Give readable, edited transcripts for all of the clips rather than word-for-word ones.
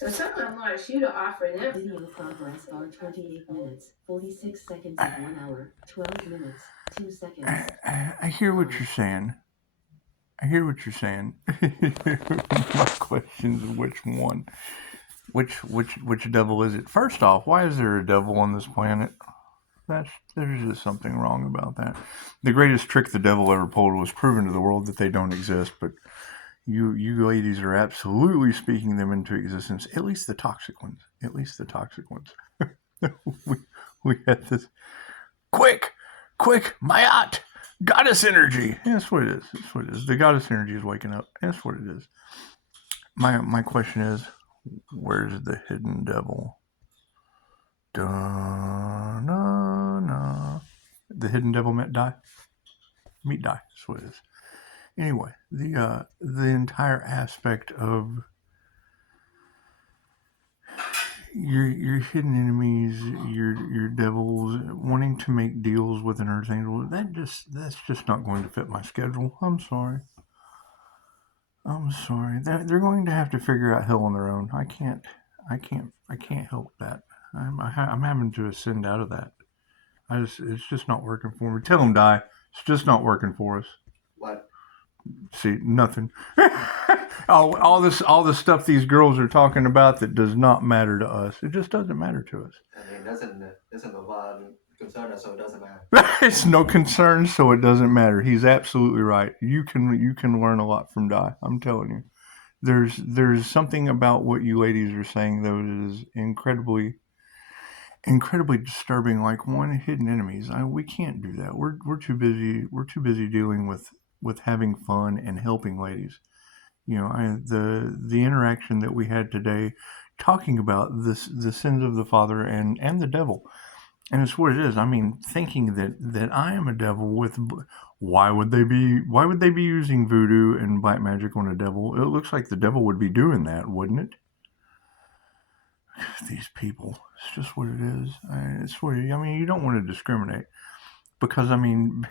So someone wants you to offer them. Video progress bar 28 minutes, 46 seconds of 1 hour, 12 minutes, 2 seconds. I hear what you're saying. I hear what you're saying. My question is which one? Which devil is it? First off, why is there a devil on this planet? There's just something wrong about that. The greatest trick the devil ever pulled was proving to the world that they don't exist, but you ladies are absolutely speaking them into existence. At least the toxic ones. At least the toxic ones. we had this quick, Mayat, goddess energy. That's what it is. That's what it is. The goddess energy is waking up. That's what it is. My question is, where's the hidden devil? Da-na-na. The hidden devil meet die. That's what it is. Anyway, the entire aspect of your hidden enemies, your devils wanting to make deals with an earth angel, that's just not going to fit my schedule. I'm sorry. They're going to have to figure out hell on their own. I can't help that. I'm having to ascend out of that. It's just not working for me. Tell them die. It's just not working for us. What? See, nothing. all this stuff these girls are talking about that does not matter to us. It just doesn't matter to us. I mean, doesn't concern us, so it doesn't matter. It's no concern, so it doesn't matter. He's absolutely right. You can learn a lot from Die. I'm telling you. There's something about what you ladies are saying though that is incredibly disturbing. Like one, hidden enemies. We can't do that. We're too busy. We're too busy dealing with having fun and helping ladies. You know, the interaction that we had today, talking about the sins of the father and the devil, and it's what it is. I mean, thinking that I am a devil with. Why would they be using voodoo and black magic on a devil? It looks like the devil would be doing that, wouldn't it? These people, it's just what it is. It's what I mean. You don't want to discriminate. Because, I mean,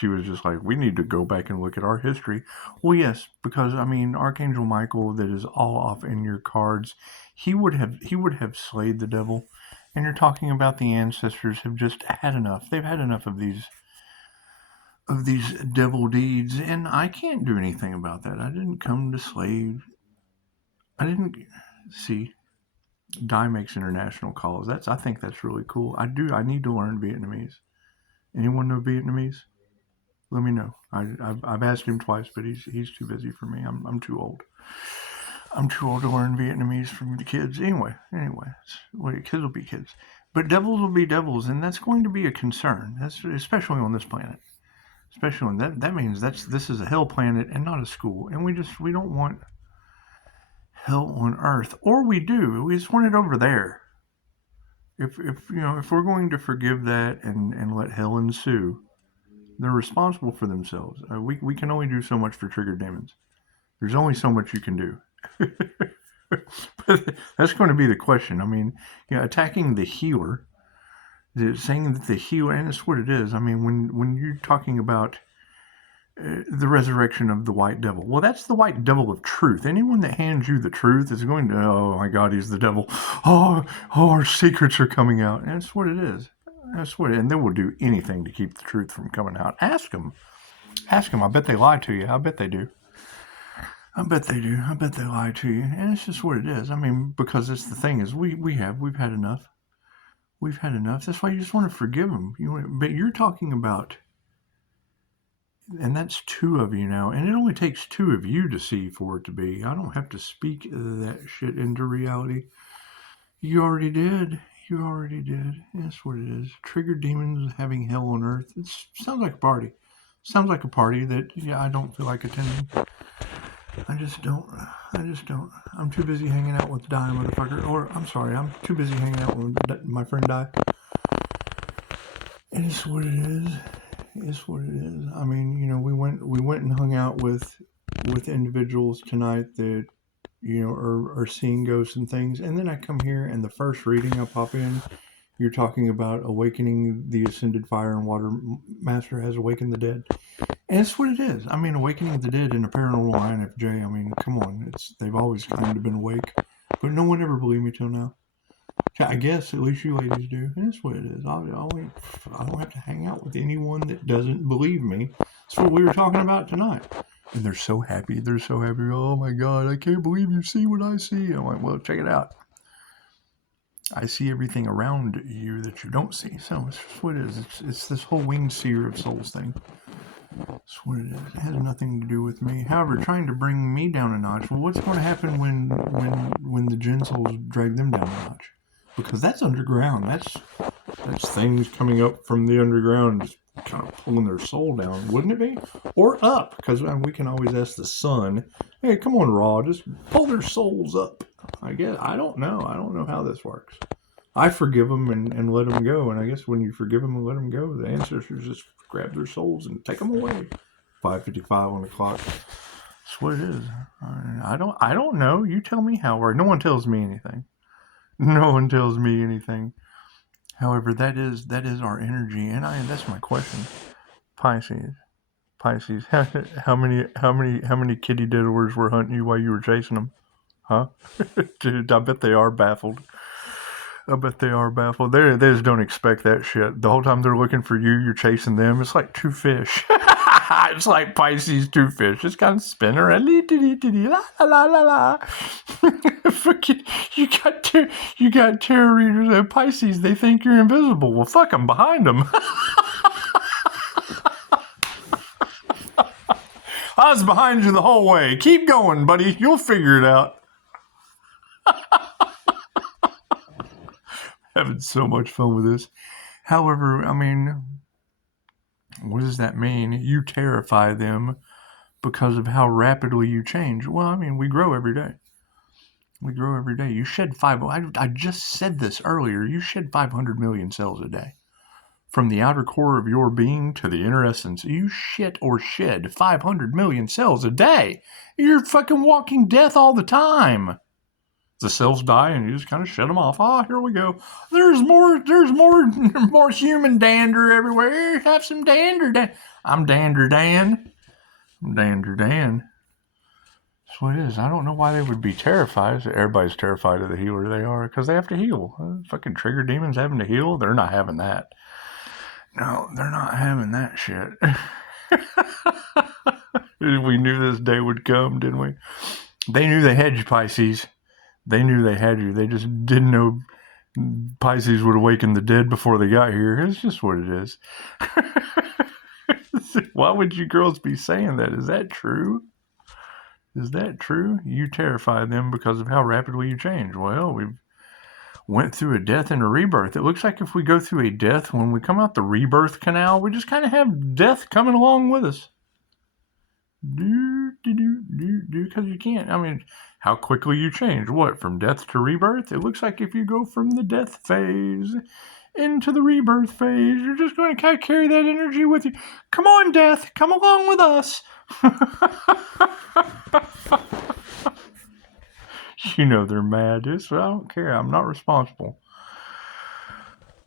she was just like, we need to go back and look at our history. Well, yes, because, I mean, Archangel Michael, that is all off in your cards, he would have slayed the devil. And you're talking about the ancestors have just had enough. They've had enough of these devil deeds, and I can't do anything about that. I didn't come to slave. I didn't see. Die makes international calls. I think that's really cool. I need to learn Vietnamese. Anyone know Vietnamese? Let me know. I've asked him twice, but he's too busy for me. I'm too old. I'm too old to learn Vietnamese from the kids. Anyway, kids will be kids, but devils will be devils, and that's going to be a concern. That's especially on this planet. Especially when that means this is a hell planet and not a school, and we don't want hell on Earth, or we do. We just want it over there. If we're going to forgive that and let hell ensue, they're responsible for themselves. We can only do so much for triggered demons. There's only so much you can do. But that's going to be the question. I mean, attacking the healer, saying that the healer, and it's what it is. I mean, when you're talking about the resurrection of the white devil, well, that's the white devil of truth. Anyone that hands you the truth is going to, oh my God, he's the devil. Oh, our secrets are coming out. And that's what it is. And they will do anything to keep the truth from coming out. Ask them. I bet they lie to you. I bet they do. I bet they lie to you. And it's just what it is. I mean, because it's the thing is we've had enough. We've had enough. That's why you just want to forgive them. But you're talking about, and that's two of you now, and it only takes two of you to see for it to be. I don't have to speak that shit into reality. You already did. That's what it is. Triggered demons having hell on Earth. It sounds like a party. Sounds like a party that, I don't feel like attending. I just don't. I'm too busy hanging out with Die, motherfucker. Or, I'm sorry, I'm too busy hanging out with my friend Die. And it's what it is. I mean, we went and hung out with individuals tonight that, are seeing ghosts and things. And then I come here and the first reading I pop in, you're talking about awakening the ascended fire and water master has awakened the dead. And it's what it is. I mean, awakening the dead in a paranormal INFJ, I mean, come on. They've always kind of been awake. But no one ever believed me till now. I guess at least you ladies do. And that's what it is. I don't have to hang out with anyone that doesn't believe me. That's what we were talking about tonight. And they're so happy. They're so happy. Oh my God, I can't believe you see what I see. I'm like, well, check it out. I see everything around you that you don't see. So it's just what it is. It's this whole winged seer of souls thing. That's what it is. It has nothing to do with me. However, trying to bring me down a notch. Well, what's going to happen when the Jinn souls drag them down a notch? Because that's underground. That's things coming up from the underground, just kind of pulling their soul down, wouldn't it be? Or up, because we can always ask the sun, hey, come on, Ra, just pull their souls up. I guess I don't know. I don't know how this works. I forgive them and let them go, and I guess when you forgive them and let them go, the ancestors just grab their souls and take them away. 5:55 on the clock. That's what it is. I don't know. You tell me how. Or no one tells me anything. No one tells me anything. However, that is our energy, and that's my question. Pisces, how many kitty diddlers were hunting you while you were chasing them? Huh? Dude, I bet they are baffled. I bet they are baffled. They just don't expect that shit. The whole time they're looking for you, you're chasing them. It's like two fish. It's like Pisces, two fish. Just kind of spinning around. La la la la. Fucking, you got tarot readers and Pisces. They think you're invisible. Well, fuck them behind them. I was behind you the whole way. Keep going, buddy. You'll figure it out. Having so much fun with this. However, I mean, what does that mean? You terrify them because of how rapidly you change. Well, I mean, we grow every day. We grow every day. You shed I just said this earlier. You shed 500 million cells a day. From the outer core of your being to the inner essence, you shit or shed 500 million cells a day. You're fucking walking death all the time. The cells die and you just kind of shut them off. Ah, here we go. There's more human dander everywhere. Have some dander. I'm Dander Dan. That's what it is. I don't know why they would be terrified. Everybody's terrified of the healer. They are, because they have to heal. Fucking trigger demons having to heal. They're not having that. No, they're not having that shit. We knew this day would come, didn't we? They knew they had you, Pisces. They knew they had you. They just didn't know Pisces would awaken the dead before they got here. It's just what it is. Why would you girls be saying that? Is that true? Is that true? You terrify them because of how rapidly you change. Well, we've went through a death and a rebirth. It looks like if we go through a death, when we come out the rebirth canal, we just kind of have death coming along with us. Because you can't. I mean, how quickly you change. What, from death to rebirth? It looks like if you go from the death phase into the rebirth phase, you're just going to kind of carry that energy with you. Come on, death. Come along with us. You know they're mad. I don't care. I'm not responsible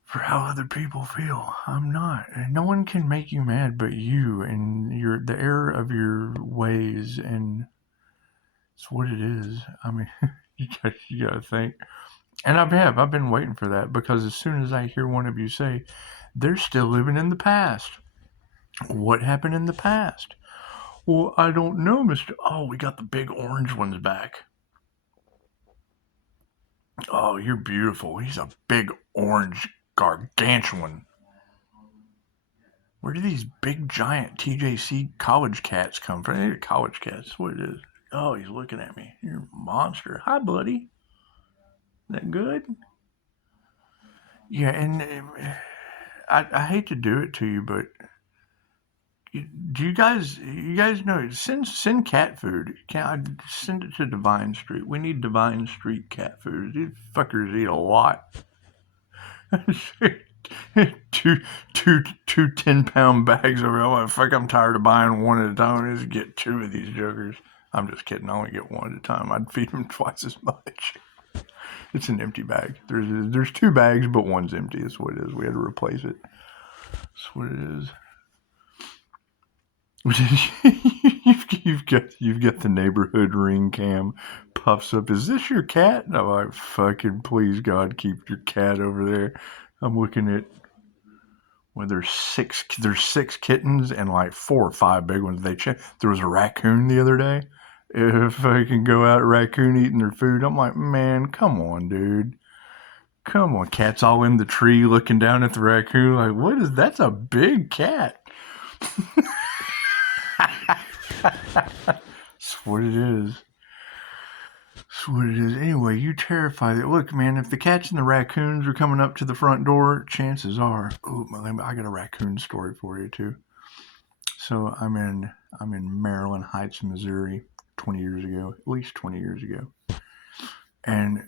for how other people feel. I'm not. No one can make you mad but you and the error of your ways, and it's what it is. I mean, you gotta think. And I've been waiting for that, because as soon as I hear one of you say, they're still living in the past. What happened in the past? Well, I don't know, Mr. Oh, we got the big orange ones back. Oh, you're beautiful. He's a big orange gargantuan. Where do these big giant TJC college cats come from? They're college cats. That's what it is. Oh, he's looking at me. You're a monster. Hi, buddy. Is that good? Yeah, and I hate to do it to you, but do you guys know? Send cat food. Send it to Divine Street. We need Divine Street cat food. These fuckers eat a lot. two 10-pound bags over. Oh, fuck! I'm tired of buying one at a time. Just get two of these jokers. I'm just kidding. I only get one at a time. I'd feed them twice as much. It's an empty bag. There's two bags, but one's empty. That's what it is. We had to replace it. That's what it is. You you've got the neighborhood ring cam puffs up. Is this your cat? And I'm like, fucking please God, keep your cat over there. I'm looking at there's six kittens and like 4 or 5 big ones. There was a raccoon the other day. If I can go out, a raccoon eating their food, I'm like, man, come on, dude. Come on, cat's all in the tree looking down at the raccoon like, what is that's a big cat. That's what it is. That's what it is. Anyway, you terrify it. Look, man, if the cats and the raccoons are coming up to the front door, chances are, I got a raccoon story for you too. So I'm in Maryland Heights, Missouri, 20 years ago, at least 20 years ago, and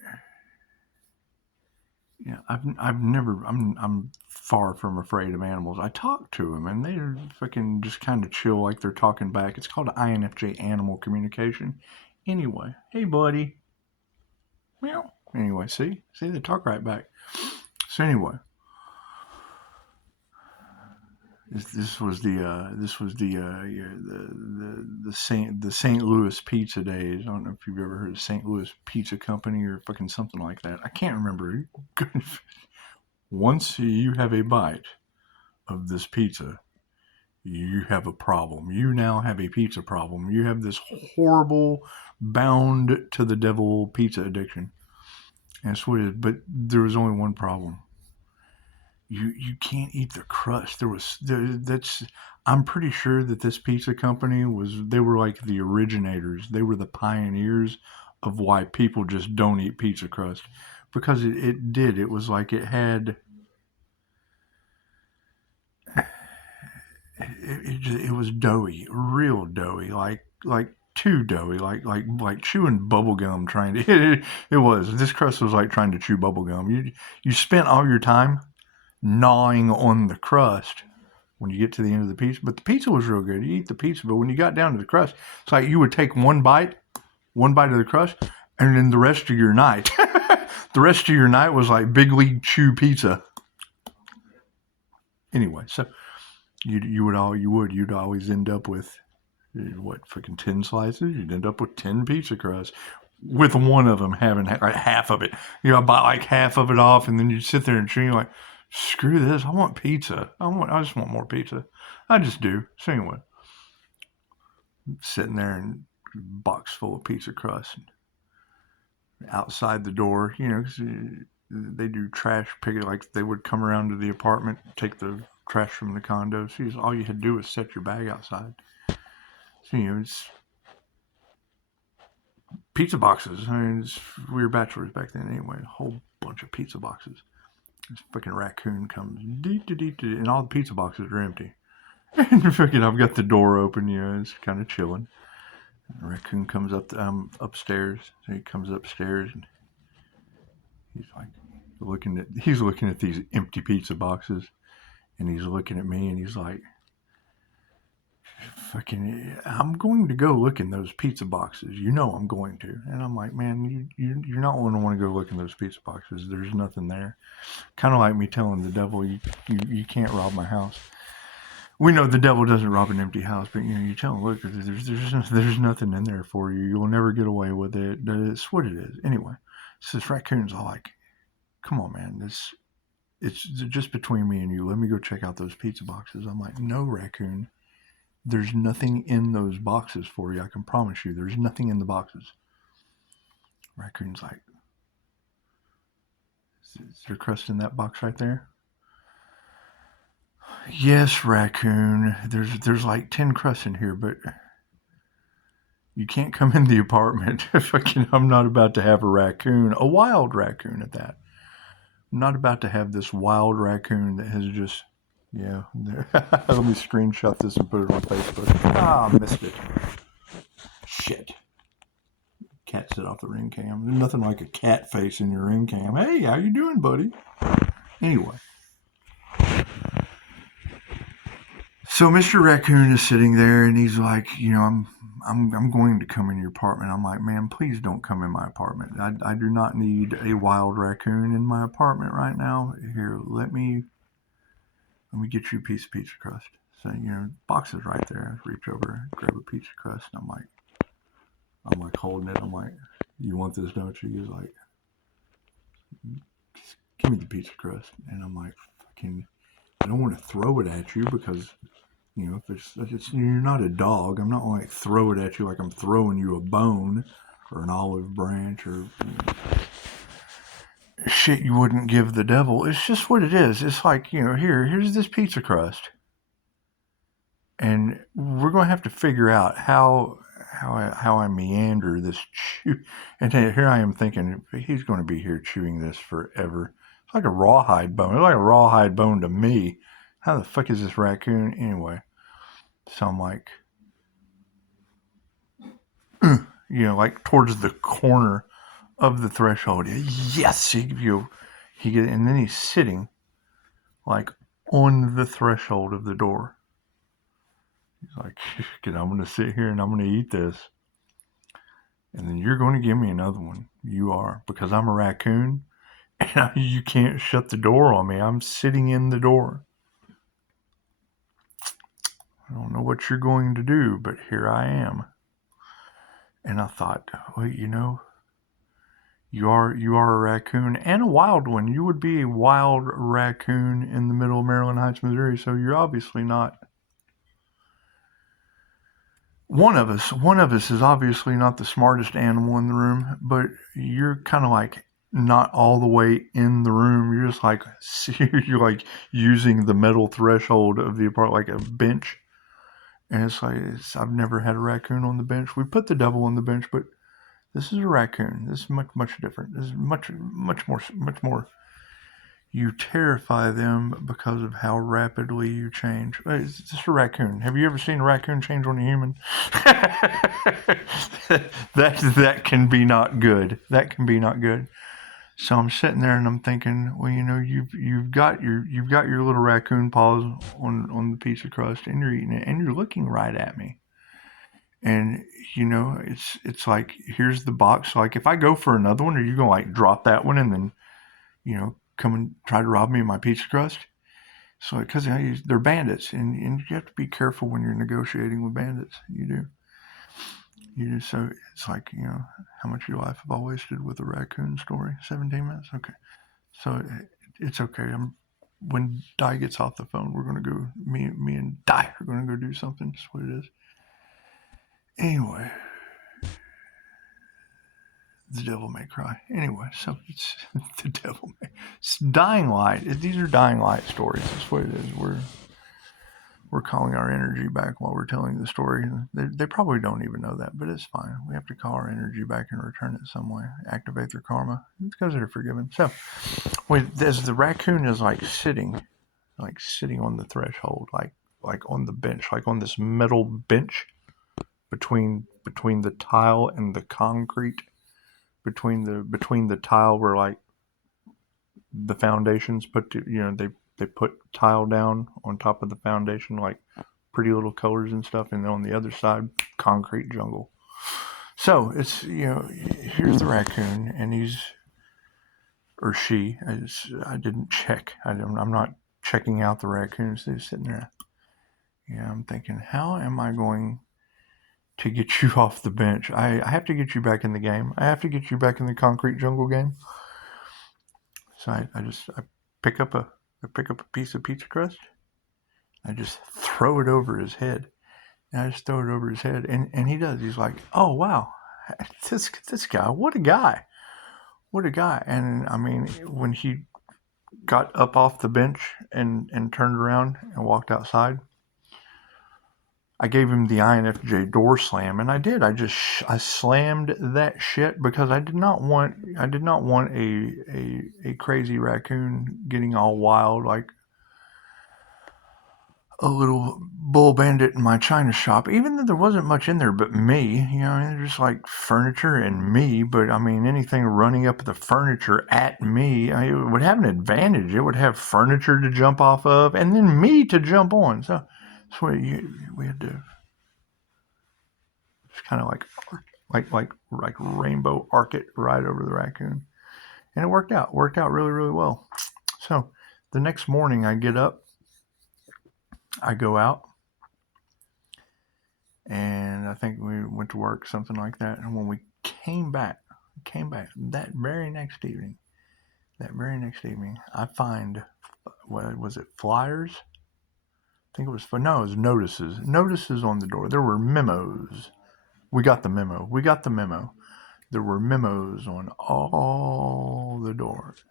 yeah, I'm far from afraid of animals. I talk to them, and they're fucking just kind of chill, like they're talking back. It's called INFJ, animal communication. Anyway, hey buddy, meow. Anyway, see, they talk right back. So anyway, this was the St. Louis pizza days. I don't know if you've ever heard of St. Louis Pizza Company or fucking something like that. I can't remember. Once you have a bite of this pizza, you have a problem. You now have a pizza problem. You have this horrible bound to the devil pizza addiction. And that's what it is. But there was only one problem. You can't eat the crust. I'm pretty sure that this pizza company they were like the originators. They were the pioneers of why people just don't eat pizza crust. Because it was like it was doughy, real doughy, like too doughy, like chewing bubble gum trying to this crust was like trying to chew bubble gum. You spent all your time gnawing on the crust when you get to the end of the pizza, but the pizza was real good. You eat the pizza, but when you got down to the crust, it's like you would take one bite of the crust, and then the rest of your night was like Big League Chew pizza. Anyway, so you'd always end up with fucking 10 slices. You'd end up with 10 pizza crusts, with one of them having like half of it. I bought like half of it off, and then you'd sit there and chew like, screw this, I want pizza. I just want more pizza. I just do. So anyway, sitting there and box full of pizza crust. Outside the door, because they do trash picking. Like they would come around to the apartment, take the trash from the condo. So all you had to do was set your bag outside. So it's pizza boxes. I mean, we were bachelors back then anyway. A whole bunch of pizza boxes. This fucking raccoon comes, and all the pizza boxes are empty. And fucking, I've got the door open, it's kind of chilling. And the raccoon comes up, upstairs. So he comes upstairs, and he's like looking at these empty pizza boxes, and he's looking at me, and he's like, fucking, I'm going to go look in those pizza boxes. I'm going to. And I'm like, man, you're not going to want to go look in those pizza boxes. There's nothing there. Kind of like me telling the devil, you can't rob my house. We know the devil doesn't rob an empty house, but you tell him, look, there's nothing in there for you. You'll never get away with it. It's what it is. Anyway, so this raccoon's all like, come on, man, it's just between me and you. Let me go check out those pizza boxes. I'm like, no, raccoon. There's nothing in those boxes for you. I can promise you, there's nothing in the boxes. Raccoon's like, is there crust in that box right there? Yes, raccoon. There's like 10 crusts in here, but you can't come in the apartment. I'm not about to have a wild raccoon at that. I'm not about to have this wild raccoon that has just, let me screenshot this and put it on Facebook. I missed it. Shit. Cat set off the ring cam. There's nothing like a cat face in your ring cam. Hey, how you doing, buddy? Anyway. So Mr. Raccoon is sitting there, and he's like, I'm going to come in your apartment. I'm like, man, please don't come in my apartment. I do not need a wild raccoon in my apartment right now. Here, let me get you a piece of pizza crust. So, box is right there. I reach over, grab a pizza crust, and I'm like holding it. I'm like, you want this, don't you? He's like, just give me the pizza crust. And I'm like, fucking, I don't want to throw it at you because, if it's you're not a dog. I'm not like throw it at you like I'm throwing you a bone or an olive branch or shit you wouldn't give the devil. It's just what it is. It's like, here's this pizza crust. And we're going to have to figure out how I meander this chew. And here I am thinking, he's going to be here chewing this forever. It's like a rawhide bone. It's like a rawhide bone to me. How the fuck is this raccoon? Anyway, so I'm like, like towards the corner of the threshold. Yes, he get, and then he's sitting like on the threshold of the door. He's like, I'm going to sit here and I'm going to eat this. And then you're going to give me another one. You are, because I'm a raccoon and you can't shut the door on me. I'm sitting in the door. I don't know what you're going to do, but here I am. And I thought, well, you are a raccoon and a wild one. You would be a wild raccoon in the middle of Maryland Heights, Missouri. So you're obviously not. One of us is obviously not the smartest animal in the room, but you're kind of like not all the way in the room. You're just like, you're like using the metal threshold of the apartment like a bench. And it's like, I've never had a raccoon on the bench. We put the devil on the bench, but this is a raccoon. This is much different. This is much more. You terrify them because of how rapidly you change. It's just a raccoon. Have you ever seen a raccoon change on a human? that can be not good. That can be not good. So I'm sitting there and I'm thinking, well, you've got your little raccoon paws on the piece of crust and you're eating it and you're looking right at me. And it's like, here's the box. Like if I go for another one, are you gonna like drop that one and then come and try to rob me of my pizza crust? So because they're bandits, and you have to be careful when you're negotiating with bandits. You do. So it's like, how much of your life have I wasted with a raccoon story? 17 minutes. Okay, so it's okay. When Di gets off the phone, we're gonna go. Me and Di are gonna go do something. That's what it is. Anyway. The devil may cry. Anyway, so it's the devil may. It's dying light. These are dying light stories. That's what it is. We're calling our energy back while we're telling the story. They probably don't even know that, but it's fine. We have to call our energy back and return it some way. Activate their karma. It's because they're forgiven. So, as the raccoon is like sitting on the threshold, like on the bench, like on this metal bench between the tile and the concrete. Between the tile where like the foundations they put tile down on top of the foundation, like pretty little colors and stuff, and then on the other side concrete jungle. So it's here's the raccoon and he's or she. I didn't check. I'm not checking out the raccoons. They're sitting there. I'm thinking, how am I going to get you off the bench? I have to get you back in the game. I have to get you back in the concrete jungle game. So I pick up a piece of pizza crust. I just throw it over his head. And and he does. He's like, oh wow, this guy, what a guy. And I mean, when he got up off the bench and turned around and walked outside, I gave him the INFJ door slam, and I did. I slammed that shit because I did not want a crazy raccoon getting all wild like a little bull bandit in my china shop. Even though there wasn't much in there but me, there's just like furniture and me. But I mean, anything running up the furniture at me, it would have an advantage. It would have furniture to jump off of, and then me to jump on. So that's what we had to. It's kind of like rainbow arc it right over the raccoon, and it worked out really, really well. So the next morning I get up, I go out, and I think we went to work, something like that. And when we came back that very next evening, I find, what was it, flyers? I think it was, no, it was notices on the door. There were memos. We got the memo. There were memos on all the doors.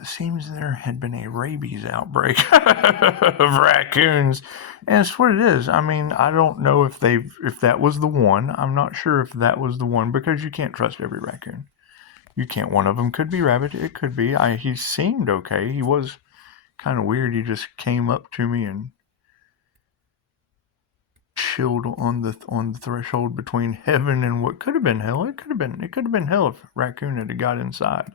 It seems there had been a rabies outbreak of raccoons, and it's what it is. I mean, I don't know if that was the one. I'm not sure if that was the one, because you can't trust every raccoon. You can't. One of them could be Rabid. It could be. He seemed okay. He was kind of weird. He just came up to me and chilled on the threshold between heaven and what could have been hell. It could have been hell if Raccoon had got inside.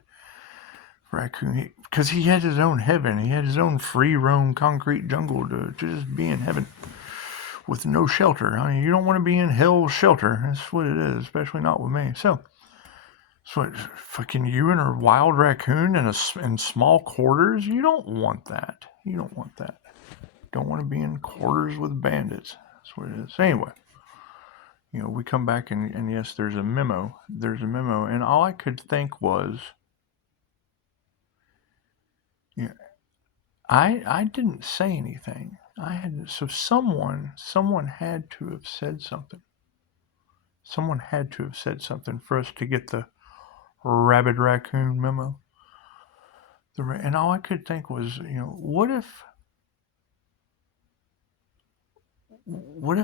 Raccoon, because he had his own heaven. He had his own free roam concrete jungle to just be in heaven with no shelter. I mean, you don't want to be in hell's shelter. That's what it is, especially not with me. So what, fucking you and a wild raccoon in small quarters? You don't want that. Don't want to be in quarters with bandits. That's what it is. So anyway, we come back and yes, there's a memo. And all I could think was, I didn't say anything. So someone had to have said something. Someone had to have said something for us to get the Rabid Raccoon memo. And all I could think was, what if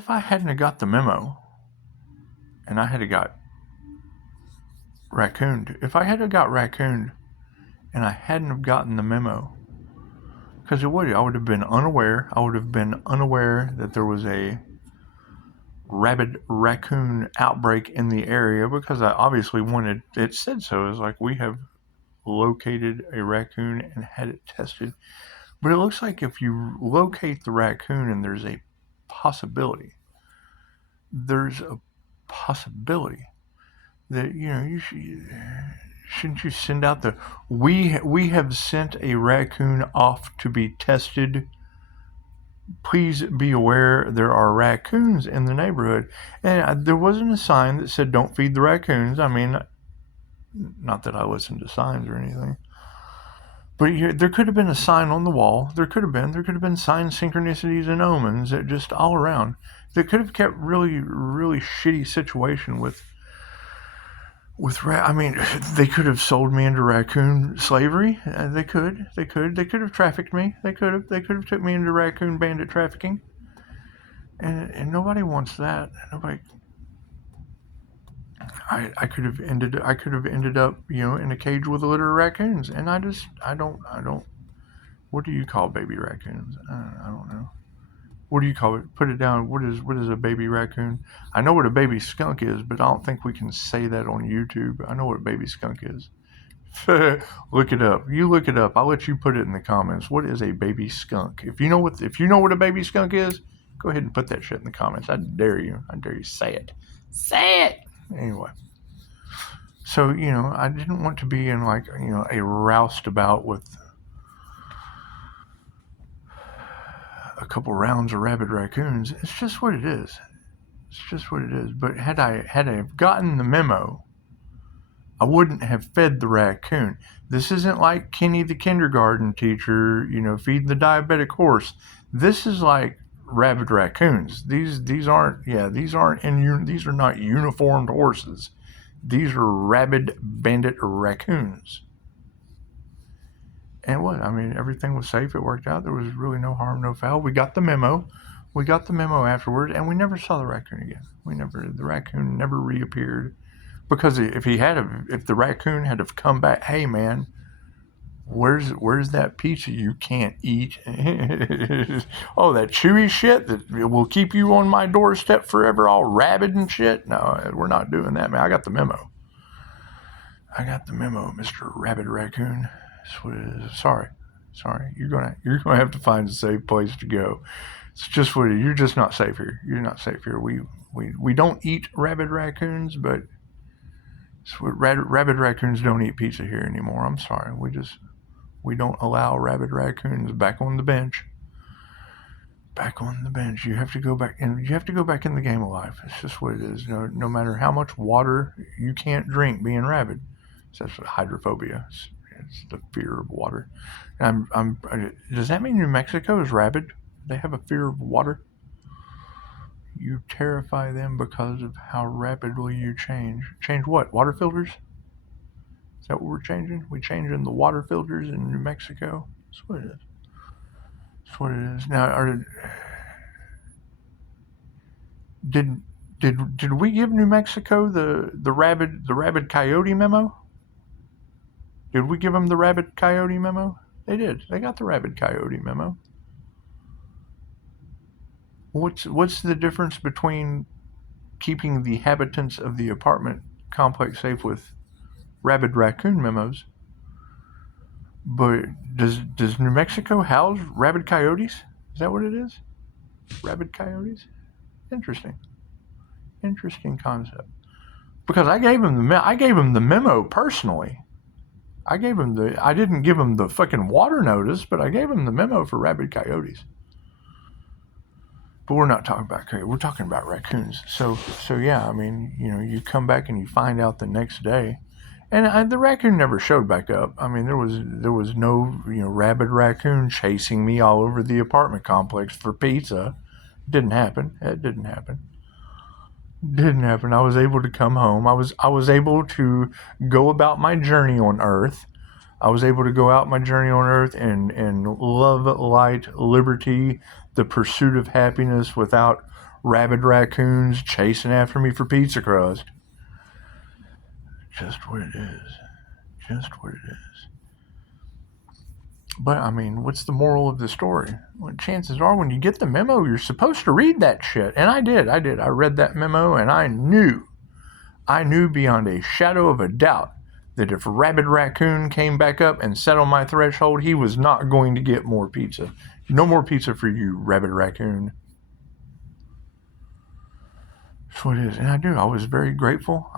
I hadn't got the memo and I had got raccooned? If I had got raccooned and I hadn't have gotten the memo, because I would have been unaware. I would have been unaware that there was a rabid raccoon outbreak in the area, because I obviously wanted, it said so. It was like, we have located a raccoon and had it tested. But it looks like if you locate the raccoon and there's a possibility that, you shouldn't you send out we have sent a raccoon off to be tested. Please be aware there are raccoons in the neighborhood. And there wasn't a sign that said don't feed the raccoons. I mean, not that I listen to signs or anything. But there could have been a sign on the wall. There could have been signs, synchronicities, and omens that just all around that could have kept really, really shitty situation with I mean, they could have sold me into raccoon slavery. They could have trafficked me. They could have took me into raccoon bandit trafficking. And nobody wants that. Nobody. I could have ended up, in a cage with a litter of raccoons. And I don't. What do you call baby raccoons? I don't know. What do you call it? Put it down. What is a baby raccoon? I know what a baby skunk is, but I don't think we can say that on YouTube. I know what a baby skunk is. Look it up. You look it up. I'll let you put it in the comments. What is a baby skunk? If you know what a baby skunk is, go ahead and put that shit in the comments. I dare you. Say it. Say it. Anyway. So, I didn't want to be in a roustabout with a couple rounds of rabid raccoons. It's just what it is. But had I gotten the memo, I wouldn't have fed the raccoon. This isn't like Kenny the kindergarten teacher, feeding the diabetic horse. This is like rabid raccoons. These are not uniformed horses. These are rabid bandit raccoons. And everything was safe. It worked out. There was really no harm, no foul. We got the memo. Afterward, and we never saw the raccoon again. The raccoon never reappeared, because if the raccoon had have come back, hey man, where's that pizza you can't eat? Oh, that chewy shit that will keep you on my doorstep forever, all rabid and shit. No, we're not doing that, man. I got the memo, Mr. Rabid Raccoon. Sorry. You're gonna have to find a safe place to go. It's just what you're just not safe here. You're not safe here. We don't eat rabid raccoons, but rabid raccoons don't eat pizza here anymore. I'm sorry. We don't allow rabid raccoons back on the bench. back on the bench. You have to go back, and you have to go back in the game of life. It's just what it is. No matter how much water you can't drink, being rabid. So that's hydrophobia. It's the fear of water. Does that mean New Mexico is rabid? They have a fear of water. You terrify them because of how rapidly you change. Change what? Water filters? Is that what we're changing? We changing the water filters in New Mexico? That's what it is. That's what it is. Now, did we give New Mexico the rabid coyote memo? Did we give them the rabid coyote memo? They did. They got the rabid coyote memo. What's the difference between keeping the inhabitants of the apartment complex safe with rabid raccoon memos, but does New Mexico house rabid coyotes? Is that what it is? Rabid coyotes? Interesting concept. Because I gave him the memo personally. I didn't give him the fucking water notice, but I gave him the memo for rabid coyotes. But we're not talking about coyotes. We're talking about raccoons. So yeah, I mean, you come back and you find out the next day, and the raccoon never showed back up. I mean, there was no rabid raccoon chasing me all over the apartment complex for pizza. Didn't happen. It didn't happen. I was able to come home. I was able to go about my journey on Earth. I was able to go out my journey on Earth and love, light, liberty, the pursuit of happiness without rabid raccoons chasing after me for pizza crust. Just what it is. But, I mean, what's the moral of the story? Well, chances are when you get the memo, you're supposed to read that shit. And I did. I read that memo, and I knew beyond a shadow of a doubt that if Rabid Raccoon came back up and sat on my threshold, he was not going to get more pizza. No more pizza for you, Rabid Raccoon. That's what it is. And I do. I was very grateful.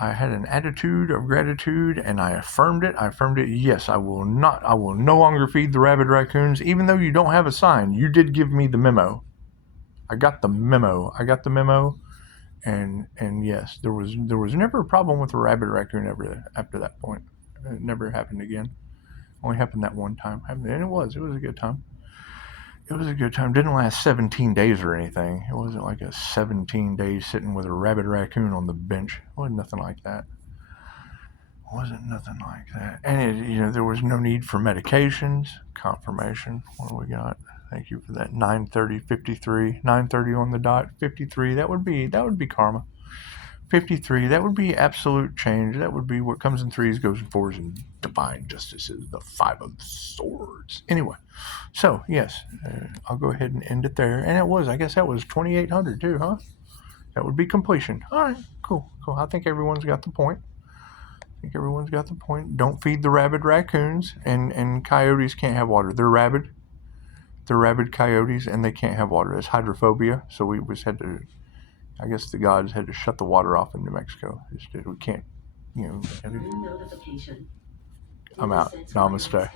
I had an attitude of gratitude, and I affirmed it. Yes, I will no longer feed the Rabid Raccoons, even though you don't have a sign. You did give me the memo. I got the memo. And yes, there was never a problem with the Rabid Raccoon ever after that point. It never happened again. Only happened that one time. And it was a good time. Didn't last 17 days or anything. It wasn't like a 17 days sitting with a rabid raccoon on the bench. It wasn't nothing like that. And there was no need for medications. Confirmation. What do we got? Thank you for that. 9:30:53. 9:30 on the dot. 53. That would be karma. 53. That would be absolute change. That would be what comes in threes, goes in fours, and divine justice is the 5 of swords. Anyway, so yes, I'll go ahead and end it there. And I guess that was 2,800 too, huh? That would be completion. All right, cool. I think everyone's got the point. Don't feed the rabid raccoons, and coyotes can't have water. They're rabid coyotes, and they can't have water. It's hydrophobia, so we just had to, I guess the gods had to shut the water off in New Mexico. We can't, Notification. I'm out. Namaste.